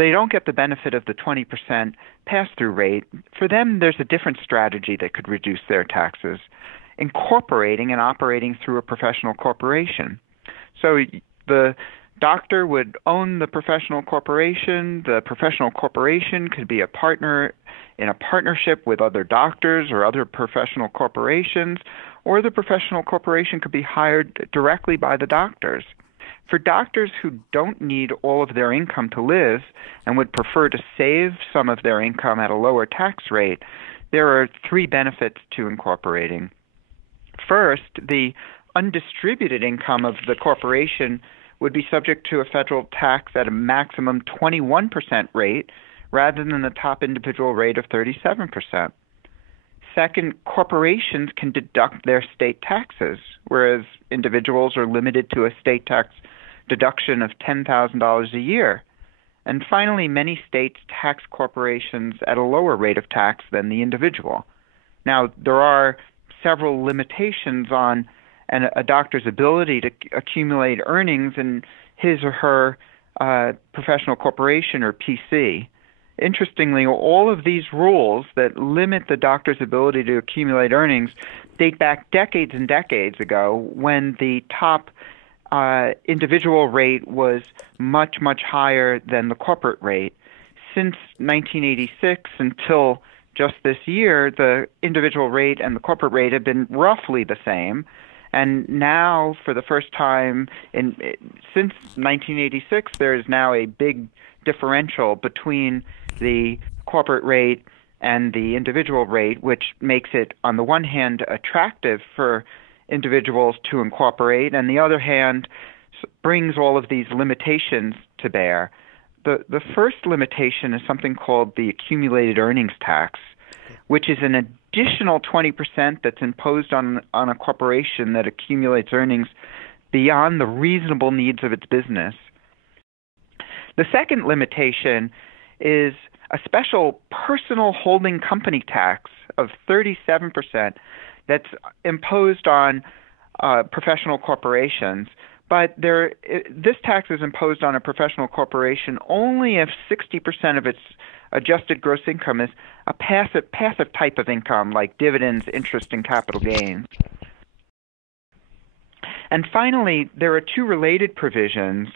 they don't get the benefit of the 20% pass-through rate. For them, there's a different strategy that could reduce their taxes: incorporating and operating through a professional corporation. So the doctor would own the professional corporation. The professional corporation could be a partner in a partnership with other doctors or other professional corporations, or the professional corporation could be hired directly by the doctors. For doctors who don't need all of their income to live and would prefer to save some of their income at a lower tax rate, there are three benefits to incorporating. First, the undistributed income of the corporation would be subject to a federal tax at a maximum 21% rate rather than the top individual rate of 37%. Second, corporations can deduct their state taxes, whereas individuals are limited to a state tax deduction of $10,000 a year. And finally, many states tax corporations at a lower rate of tax than the individual. Now, there are several limitations on a doctor's ability to accumulate earnings in his or her professional corporation or PC. Interestingly, all of these rules that limit the doctor's ability to accumulate earnings date back decades and decades ago, when the top individual rate was much, much higher than the corporate rate. Since 1986 until just this year, the individual rate and the corporate rate have been roughly the same. And now, for the first time since 1986, there is now a big differential between the corporate rate and the individual rate, which makes it, on the one hand, attractive for individuals to incorporate, and the other hand, brings all of these limitations to bear. The first limitation is something called the accumulated earnings tax, which is an additional 20% that's imposed on a corporation that accumulates earnings beyond the reasonable needs of its business. The second limitation is a special personal holding company tax of 37% that's imposed on professional corporations. But this tax is imposed on a professional corporation only if 60% of its adjusted gross income is a passive type of income, like dividends, interest, and capital gains. And finally, there are two related provisions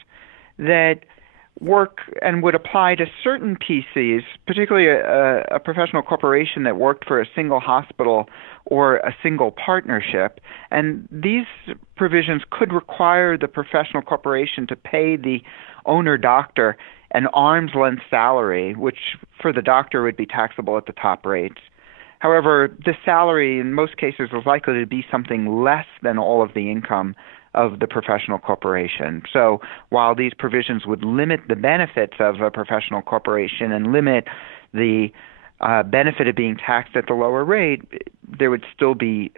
that work and would apply to certain PCs, particularly a professional corporation that worked for a single hospital or a single partnership. And these provisions could require the professional corporation to pay the owner doctor an arm's length salary, which for the doctor would be taxable at the top rates. However, this salary in most cases was likely to be something less than all of the income of the professional corporation. So while these provisions would limit the benefits of a professional corporation and limit the benefit of being taxed at the lower rate, there would still be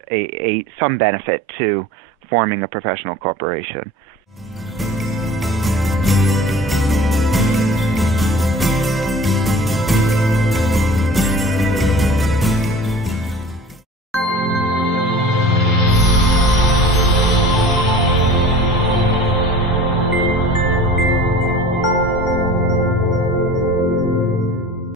some benefit to forming a professional corporation.